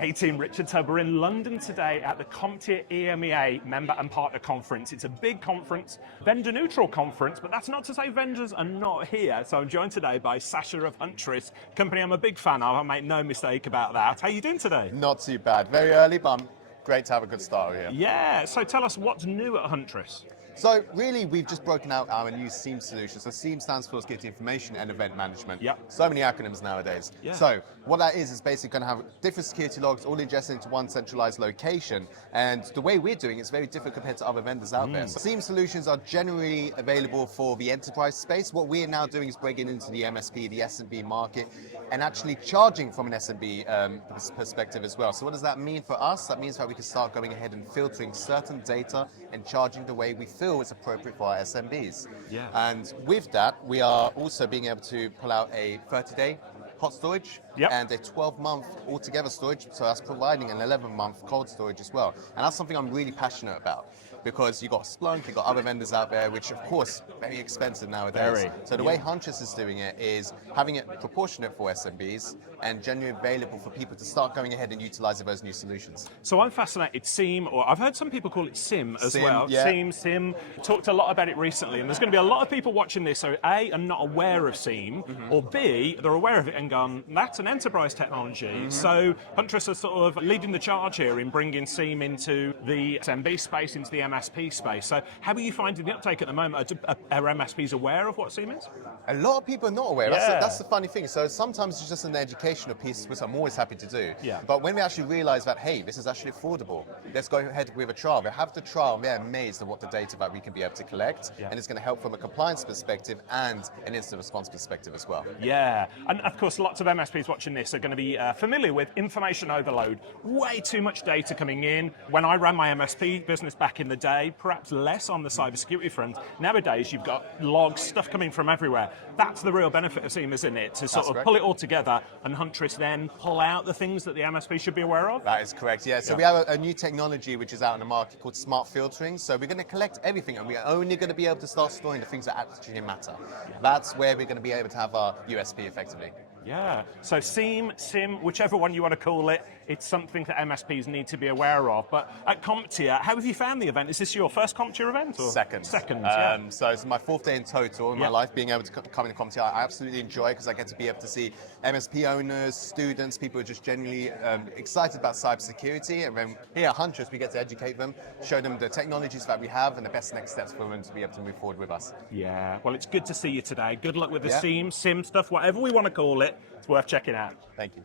Hey team, Richard Tubb. We're in London today at the CompTIA EMEA Member and Partner Conference. It's a big conference, vendor neutral conference, but that's not to say vendors are not here. So I'm joined today by Sasha of Huntress, company I'm a big fan of. I make no mistake about that. How are you doing today? Not too bad. Very early, but great to have a good start here. Yeah, so tell us what's new at Huntress. So really, we've just broken out our new SIEM solution. So SIEM stands for Security Information and Event Management. Yep. So many acronyms nowadays. Yeah. So what that is basically going to have different security logs all ingested into one centralized location. And the way we're doing it is very different compared to other vendors out there. So SIEM solutions are generally available for the enterprise space. What we're now doing is breaking into the MSP, the SMB market, and actually charging from an SMB perspective as well. So what does that mean for us? That means that we can start going ahead and filtering certain data and charging the way we feel is appropriate for our SMBs. Yeah. And with that, we are also being able to pull out a 30-day hot storage and a 12-month altogether storage, so that's providing an 11-month cold storage as well. And that's something I'm really passionate about, because you've got Splunk, you've got other vendors out there, which of course, very expensive nowadays. So the way Huntress is doing it is having it proportionate for SMBs and genuinely available for people to start going ahead and utilizing those new solutions. So I'm fascinated, SIEM, or I've heard some people call it SIM as SIM, well. yeah. SIM. Talked a lot about it recently, and there's going to be a lot of people watching this who A, are not aware of SIEM, or B, they're aware of it and gone, that's an enterprise technology. So Huntress is sort of leading the charge here in bringing SIEM into the SMB space, into the MSP space. So how are you finding the uptake at the moment? Are MSPs aware of what SIEM is? A lot of people are not aware. Yeah. That's the funny thing. So sometimes it's just an educational piece, which I'm always happy to do. Yeah. But when we actually realize that, hey, this is actually affordable, let's go ahead with a trial. We have the trial, and we're amazed at what the data that we can be able to collect. And it's going to help from a compliance perspective and an incident response perspective as well. Yeah, and of course lots of MSPs watching this are going to be familiar with information overload. Way too much data coming in. When I ran my MSP business back in the day, perhaps less on the cybersecurity front. Nowadays you've got logs, stuff coming from everywhere. That's the real benefit of SIEM, isn't it? To sort of pull it all together, and Huntress then pull out the things that the MSP should be aware of? That is correct, yeah. So we have a new technology which is out in the market called smart filtering. So we're going to collect everything, and we're only going to be able to start storing the things that actually matter. That's where we're going to be able to have our USP effectively. Yeah, so SIEM, whichever one you want to call it, it's something that MSPs need to be aware of. But at CompTIA, how have you found the event? Is this your first CompTIA event? Or? Second. Yeah. So it's my fourth day in total in my life being able to come into CompTIA. I absolutely enjoy it because I get to be able to see MSP owners, students, people who are just genuinely excited about cybersecurity. And then here at Huntress, we get to educate them, show them the technologies that we have and the best next steps for them to be able to move forward with us. Yeah, well, it's good to see you today. Good luck with the SIEM stuff, whatever we want to call it. It's worth checking out. Thank you.